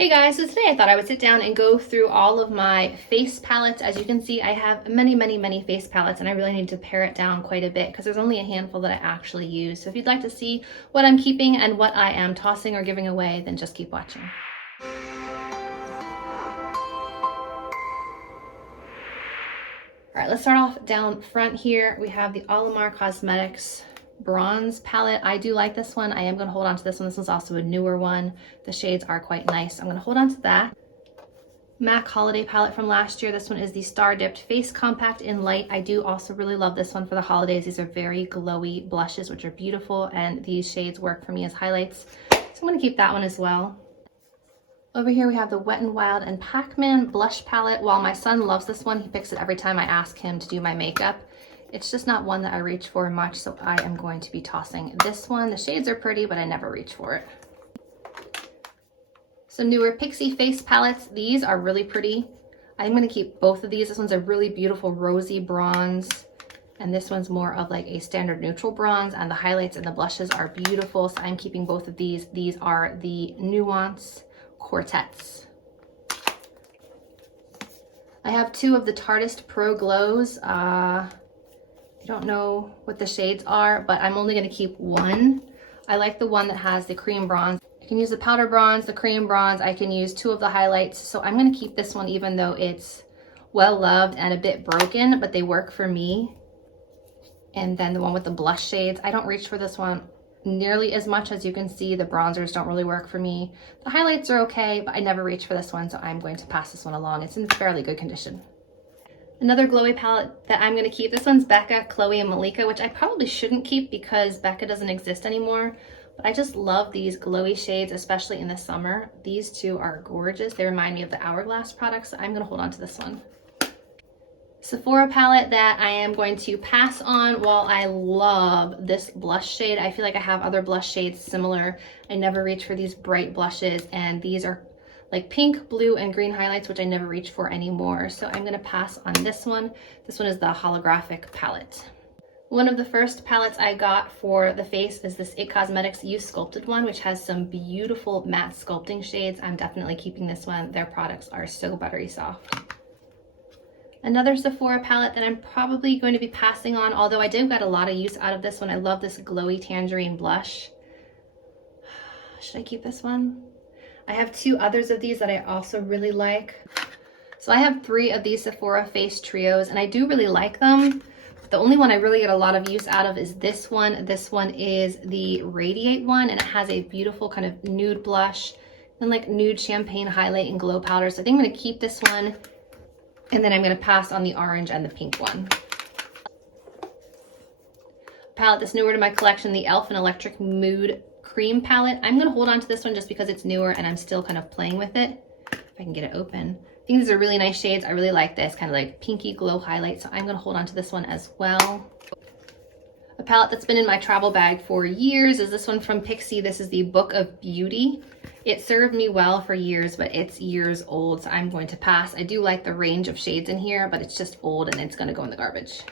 Hey guys, so today I thought I would sit down and go through all of my face palettes. As you can see, I have many face palettes and I really need to pare it down quite a bit because there's only a handful that I actually use. So if you'd like to see what I'm keeping and what I am tossing or giving away, then just keep watching. All right, let's start off down front here. We have the Olimar Cosmetics bronze palette. I do like this one. I am going to hold on to this one. This one's also a newer one. The shades are quite nice. I'm going to hold on to that. MAC holiday palette from last year. This one is the Star Dipped Face Compact in Light. I do also really love this one for the holidays. These are very glowy blushes, which are beautiful, and these shades work for me as highlights. So I'm going to keep that one as well. Over here we have the Wet n Wild and Pac-Man blush palette. While my son loves this one, he picks it every time I ask him to do my makeup. It's just not one that I reach for much, so I am going to be tossing this one. The shades are pretty, but I never reach for it. Some newer Pixi face palettes. These are really pretty. I'm going to keep both of these. This one's a really beautiful rosy bronze, and this one's more of like a standard neutral bronze, and the highlights and the blushes are beautiful, so I'm keeping both of these. These are the Nuance Quartets. I have two of the Tarteist Pro Glows. I don't know what the shades are, but I'm only going to keep one. I like the one that has the cream bronze. I can use the powder bronze, the cream bronze. I can use two of the highlights. So I'm going to keep this one even though it's well loved and a bit broken, but they work for me. And then the one with the blush shades, I don't reach for this one nearly as much. As you can see, the bronzers don't really work for me. The highlights are okay, but I never reach for this one, so I'm going to pass this one along. It's in fairly good condition. Another glowy palette that I'm going to keep. This one's Becca, Chloe, and Malika, which I probably shouldn't keep because Becca doesn't exist anymore. But I just love these glowy shades, especially in the summer. These two are gorgeous. They remind me of the Hourglass products, so I'm going to hold on to this one. Sephora palette that I am going to pass on. While I love this blush shade, I feel like I have other blush shades similar. I never reach for these bright blushes, and these are like pink, blue, and green highlights, which I never reach for anymore. So I'm going to pass on this one. This one is the Holographic Palette. One of the first palettes I got for the face is this IT Cosmetics Youth Sculpted one, which has some beautiful matte sculpting shades. I'm definitely keeping this one. Their products are so buttery soft. Another Sephora palette that I'm probably going to be passing on, although I did get a lot of use out of this one. I love this glowy tangerine blush. Should I keep this one? I have two others of these that I also really like. So I have three of these Sephora face trios, and I do really like them. The only one I really get a lot of use out of is this one. This one is the Radiate one, and it has a beautiful kind of nude blush and like nude champagne highlight and glow powder. So I think I'm going to keep this one, and then I'm going to pass on the orange and the pink one. Palette that's newer to my collection, the Elf and Electric Mood Cream palette. I'm going to hold on to this one just because it's newer and I'm still kind of playing with it. If I can get it open. I think these are really nice shades. I really like this kind of like pinky glow highlight, so I'm going to hold on to this one as well. A palette that's been in my travel bag for years is this one from Pixi. This is the Book of Beauty. It served me well for years, but it's years old, so I'm going to pass. I do like the range of shades in here, but it's just old and it's going to go in the garbage.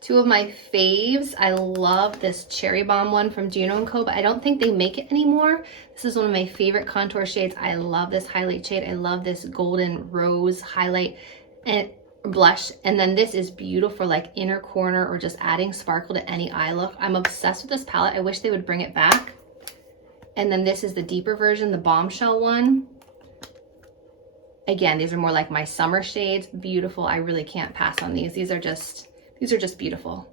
Two of my faves. I love this Cherry Bomb one from Juno & Co, but I don't think they make it anymore. This is one of my favorite contour shades. I love this highlight shade. I love this golden rose highlight and blush. And then this is beautiful for like inner corner or just adding sparkle to any eye look. I'm obsessed with this palette. I wish they would bring it back. And then this is the deeper version, the Bombshell one. Again, these are more like my summer shades. Beautiful. I really can't pass on these. These are just beautiful.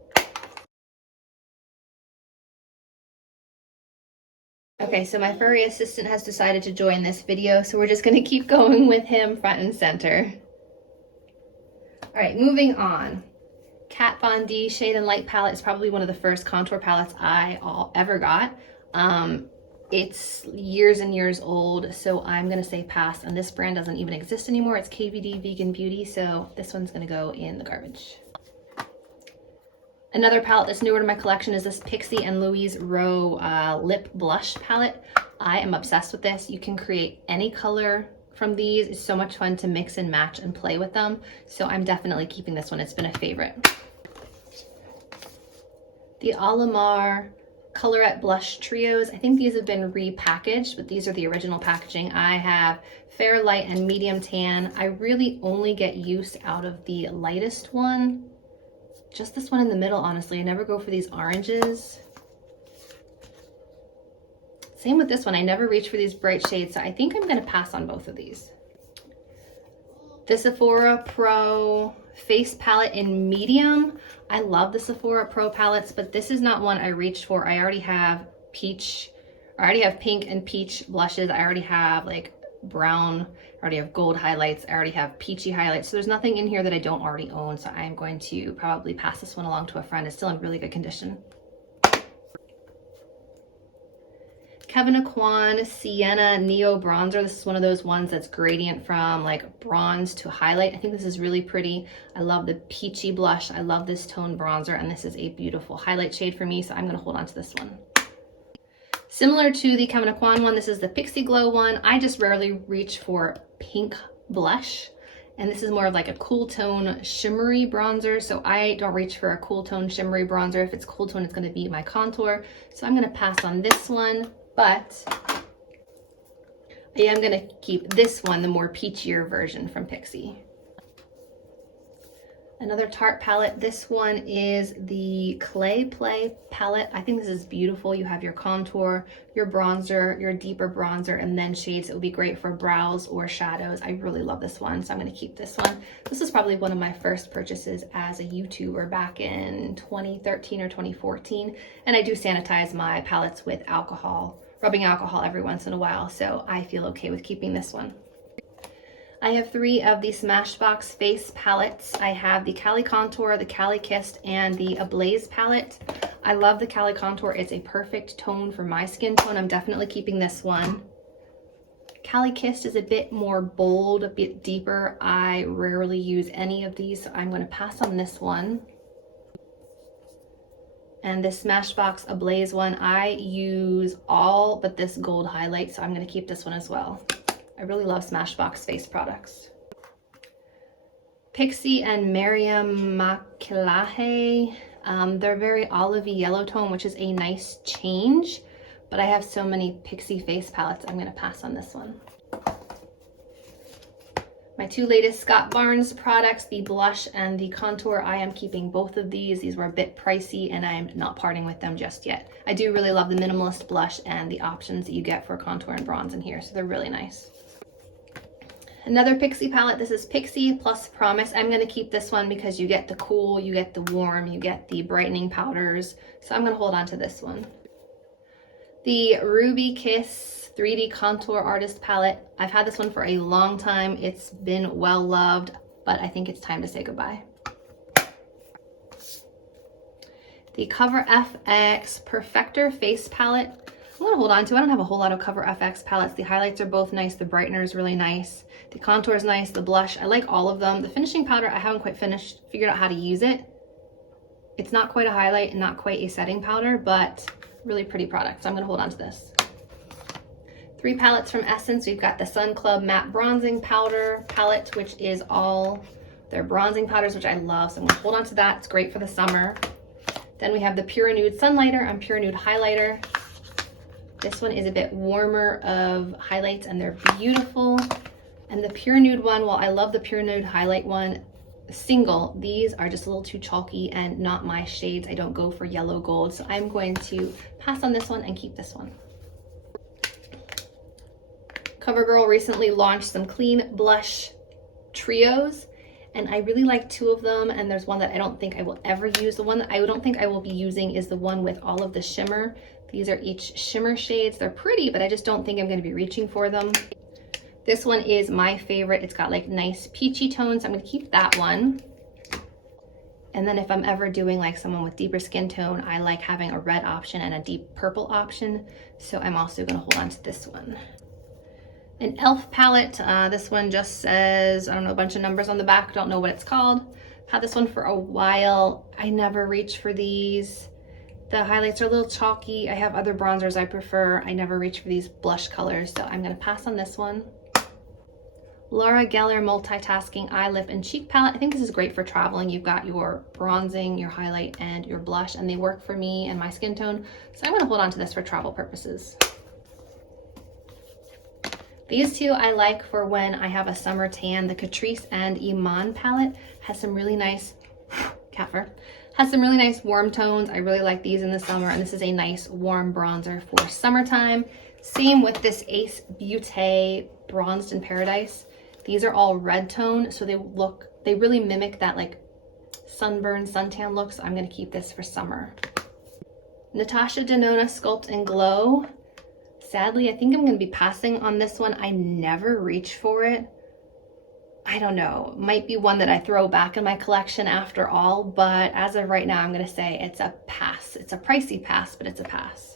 Okay, so my furry assistant has decided to join this video, so we're just going to keep going with him front and center. All right, moving on. Kat Von D Shade and Light palette is probably one of the first contour palettes I ever got. It's years and years old, so I'm going to say pass, and this brand doesn't even exist anymore. It's KVD Vegan Beauty, so this one's going to go in the garbage. Another palette that's newer to my collection is this Pixi and Louise Rowe Lip Blush palette. I am obsessed with this. You can create any color from these. It's so much fun to mix and match and play with them. So I'm definitely keeping this one. It's been a favorite. The Olimar Colorette Blush Trios. I think these have been repackaged, but these are the original packaging. I have Fair, Light, and Medium Tan. I really only get use out of the lightest one. Just this one in the middle, honestly. I never go for these oranges. Same with this one. I never reach for these bright shades, so I think I'm gonna pass on both of these. The Sephora Pro Face Palette in medium. I love the Sephora Pro palettes, but this is not one I reached for. I already have peach, I already have pink and peach blushes. I already have like brown, I already have gold highlights. I already have peachy highlights. So there's nothing in here that I don't already own. So I'm going to probably pass this one along to a friend. It's still in really good condition. Kevyn Aquan Sienna Neo Bronzer. This is one of those ones that's gradient from like bronze to highlight. I think this is really pretty. I love the peachy blush. I love this tone bronzer, and this is a beautiful highlight shade for me, so I'm gonna hold on to this one. Similar to the Kevyn Aquan one, this is the Pixi Glow one. I just rarely reach for pink blush, and this is more of like a cool tone shimmery bronzer, so I don't reach for a cool tone shimmery bronzer. If it's cool tone, it's gonna be my contour, so I'm gonna pass on this one. But I am gonna keep this one, the more peachier version from Pixi. Another Tarte palette. This one is the Clay Play palette. I think this is beautiful. You have your contour, your bronzer, your deeper bronzer, and then shades. It would be great for brows or shadows. I really love this one, so I'm gonna keep this one. This is probably one of my first purchases as a YouTuber back in 2013 or 2014. And I do sanitize my palettes with alcohol, rubbing alcohol every once in a while, so I feel okay with keeping this one. I have 3 of the Smashbox face palettes. I have the Cali Contour, the Cali Kissed, and the Ablaze palette. I love the Cali Contour. It's a perfect tone for my skin tone. I'm definitely keeping this one. Cali Kissed is a bit more bold, a bit deeper. I rarely use any of these, so I'm going to pass on this one. And this Smashbox Ablaze one, I use all but this gold highlight, so I'm going to keep this one as well. I really love Smashbox face products. Pixi and Miriam Makilahe. They're very olivey yellow tone, which is a nice change, but I have so many Pixi face palettes, I'm going to pass on this one. My 2 latest Scott Barnes products, the blush and the contour, I am keeping both of these. These were a bit pricey and I'm not parting with them just yet. I do really love the minimalist blush and the options that you get for contour and bronze in here, so they're really nice. Another Pixi palette. This is Pixi plus Promise. I'm going to keep this one because you get the cool, you get the warm, you get the brightening powders, so I'm going to hold on to this one. The Ruby Kiss 3D Contour Artist Palette. I've had this one for a long time. It's been well loved, but I think it's time to say goodbye. The Cover FX Perfector Face Palette. I'm gonna hold on to. I don't have a whole lot of Cover FX palettes. The highlights are both nice. The brightener is really nice. The contour is nice. The blush, I like all of them. The finishing powder, I haven't quite figured out how to use it. It's not quite a highlight and not quite a setting powder, but really pretty product. So I'm gonna hold on to this. 3 palettes from Essence. We've got the Sun Club Matte Bronzing Powder palette, which is all their bronzing powders, which I love. So I'm gonna hold on to that. It's great for the summer. Then we have the Pure Nude Sunlighter and Pure Nude Highlighter. This one is a bit warmer of highlights and they're beautiful. And the Pure Nude one, while I love the Pure Nude Highlight one, single, these are just a little too chalky and not my shades. I don't go for yellow gold, so I'm going to pass on this one and keep this one. CoverGirl recently launched some clean blush trios, and I really like 2 of them, and there's one that I don't think I will ever use. The one that I don't think I will be using is the one with all of the shimmer. These are each shimmer shades. They're pretty, but I just don't think I'm going to be reaching for them. This one is my favorite. It's got like nice peachy tones. I'm going to keep that one. And then if I'm ever doing like someone with deeper skin tone, I like having a red option and a deep purple option. So I'm also going to hold on to this one. An e.l.f. palette. This one just says, I don't know, a bunch of numbers on the back. Don't know what it's called. Had this one for a while. I never reach for these. The highlights are a little chalky. I have other bronzers I prefer. I never reach for these blush colors, so I'm going to pass on this one. Laura Geller Multitasking Eye, Lip, and Cheek Palette. I think this is great for traveling. You've got your bronzing, your highlight, and your blush, and they work for me and my skin tone. So I'm gonna hold on to this for travel purposes. These two I like for when I have a summer tan. The Catrice and Iman palette has some really nice, cat fur, has some really nice warm tones. I really like these in the summer, and this is a nice warm bronzer for summertime. Same with this Ace Beauté Bronzed in Paradise. These are all red tone, so they really mimic that like sunburn, suntan look, so I'm gonna keep this for summer. Natasha Denona Sculpt and Glow. Sadly, I think I'm gonna be passing on this one. I never reach for it. I don't know, might be one that I throw back in my collection after all, but as of right now, I'm gonna say it's a pass. It's a pricey pass, but it's a pass.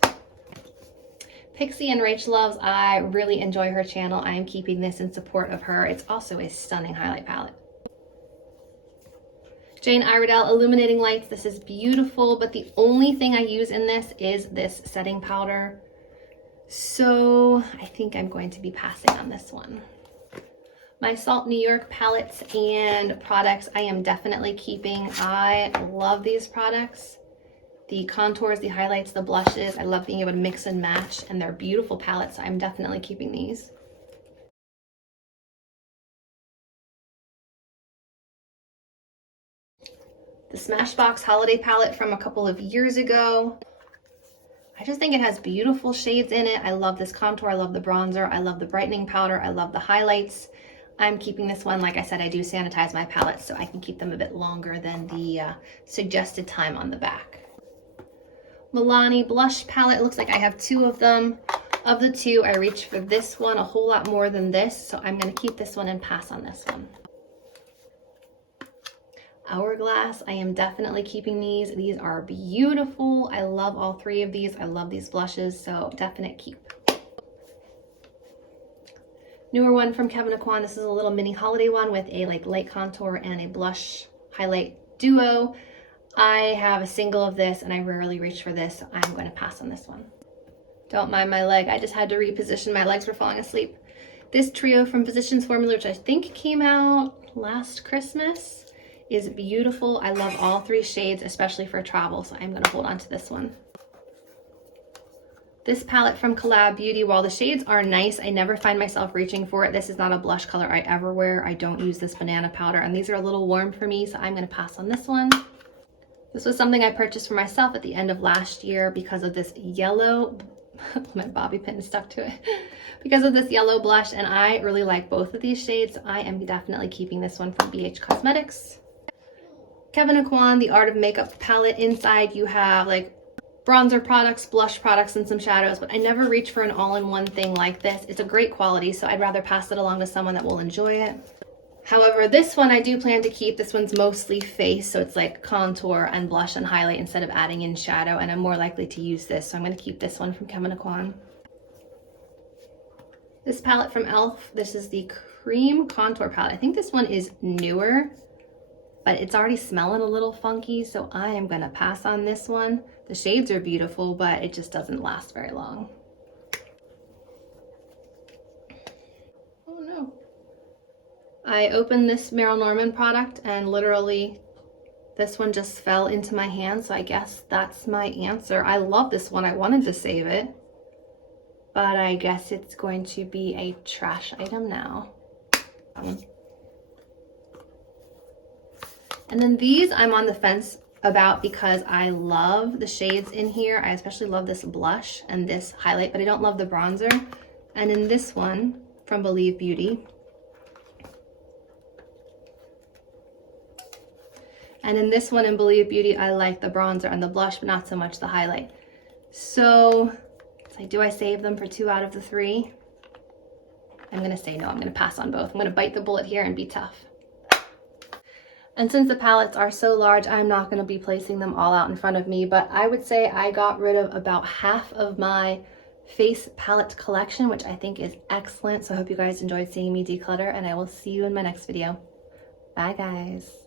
Pixi and Rachel Loves, I really enjoy her channel. I am keeping this in support of her. It's also a stunning highlight palette. Jane Iredale Illuminating Lights. This is beautiful, but the only thing I use in this is this setting powder. So I think I'm going to be passing on this one. My Salt New York palettes and products I am definitely keeping. I love these products. The contours, the highlights, the blushes. I love being able to mix and match, and they're beautiful palettes. So I'm definitely keeping these. The Smashbox Holiday Palette from a couple of years ago. I just think it has beautiful shades in it. I love this contour. I love the bronzer. I love the brightening powder. I love the highlights. I'm keeping this one. Like I said, I do sanitize my palettes so I can keep them a bit longer than the suggested time on the back. Milani blush palette. It looks like I have two of them. Of the two, I reach for this one a whole lot more than this, so I'm going to keep this one and pass on this one. Hourglass, I am definitely keeping these. These are beautiful. I love all three of these. I love these blushes, so definite keep. Newer one from Kevyn Aucoin. This is a little mini holiday one with a like light contour and a blush highlight duo. I have a single of this and I rarely reach for this, so I'm going to pass on this one. Don't mind my leg. I just had to reposition. My legs were falling asleep. This trio from Physicians Formula, which I think came out last Christmas, is beautiful. I love all three shades, especially for travel, so I'm going to hold on to this one. This palette from Collab Beauty, while the shades are nice, I never find myself reaching for it. This is not a blush color I ever wear. I don't use this banana powder, and these are a little warm for me, so I'm going to pass on this one. This was something I purchased for myself at the end of last year because of this yellow, my bobby pin is stuck to it, because of this yellow blush, and I really like both of these shades. I am definitely keeping this one from BH Cosmetics. Kevyn Aucoin, the Art of Makeup palette. Inside you have like bronzer products, blush products, and some shadows, but I never reach for an all-in-one thing like this. It's a great quality, so I'd rather pass it along to someone that will enjoy it. However, this one I do plan to keep. This one's mostly face, so it's like contour and blush and highlight instead of adding in shadow, and I'm more likely to use this, so I'm going to keep this one from Kevyn Aucoin. This palette from e.l.f., this is the Cream Contour Palette. I think this one is newer, but it's already smelling a little funky, so I am going to pass on this one. The shades are beautiful, but it just doesn't last very long. Oh no. I opened this Meryl Norman product and literally this one just fell into my hand, so I guess that's my answer. I love this one. I wanted to save it, but I guess it's going to be a trash item now. And then these I'm on the fence about because I love the shades in here. I especially love this blush and this highlight, but I don't love the bronzer. And in this one from Believe Beauty, and in this one in Believe Beauty, I like the bronzer and the blush, but not so much the highlight. So it's like, do I save them for 2 out of the 3? I'm gonna say no. I'm gonna pass on both. I'm gonna bite the bullet here and be tough. And since the palettes are so large, I'm not going to be placing them all out in front of me, but I would say I got rid of about half of my face palette collection, which I think is excellent. So I hope you guys enjoyed seeing me declutter, and I will see you in my next video. Bye guys.